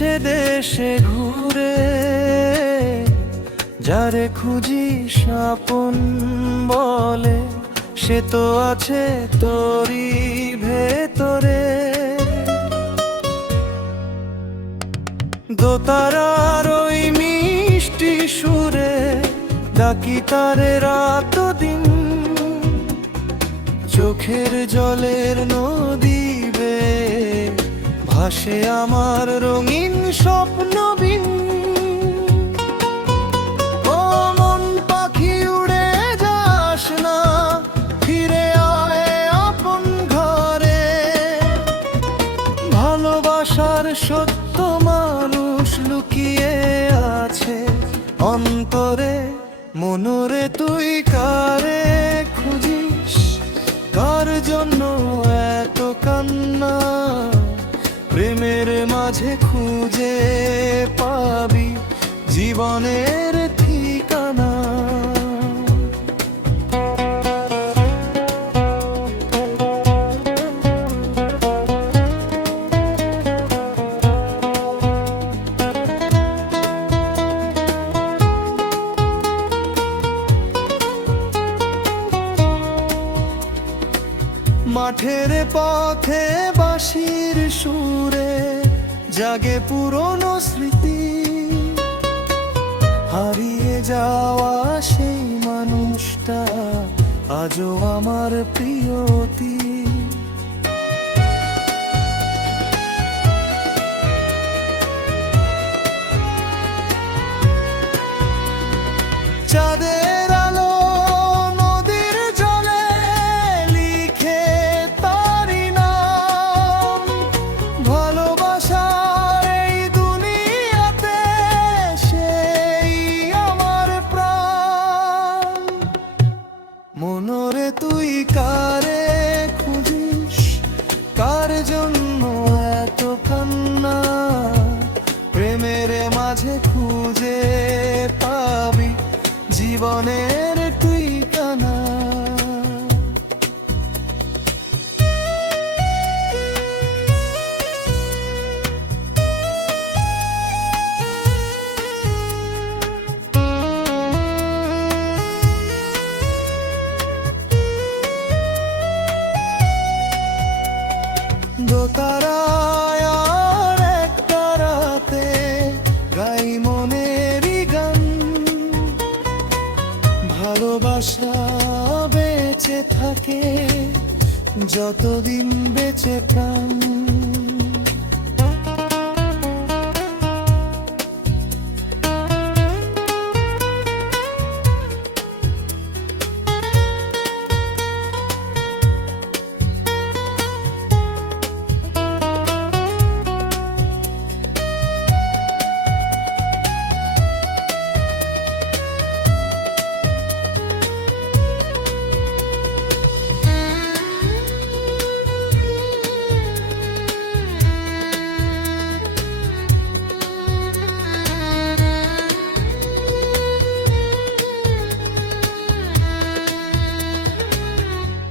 দেশে দেশে ঘুরে যারে খুঁজি আপন বলে, সে তো আছে তোরই ভেতরে। দোতারার ওই মিষ্টি সুরে ডাকি তারে রাত দিন, চোখের জলের নদী বেয়ে ভাসে আমার রঙিন স্বপ্নবিন। ও মন পাখি উড়ে যাস না, ফিরে আয় আপন ঘরে। ভালোবাসার সত্য মানুষ লুকিয়ে আছে অন্তরে। মনরে তুই কারে খুঁজিস, কার জন্য এত কান্না? প্রেমের মাঝে খুঁজে পাবি জীবনের ঠিকানা। মাঠের পথে বাঁশির সুরে জাগে পুরনো স্মৃতি, হারিয়ে যাওয়া সেই মানুষটা আজও আমার প্রিয়তি। চাঁদের আলো নদীর জলে লিখে তারি নাম, ভালোবাসার এই দুনিয়াতে সেই আমার প্রাণ। মনরে তুই কারে খুঁজিস, কার জন্য এত কান্না? প্রেমের মাঝে খুঁজে পাবি জীবনের ঠিকানা। দোতারায় আর এক তারাতে গাই মনেরই গান। ভালোবাসা বেঁচে থাকে যতদিন বেঁচে প্রাণ।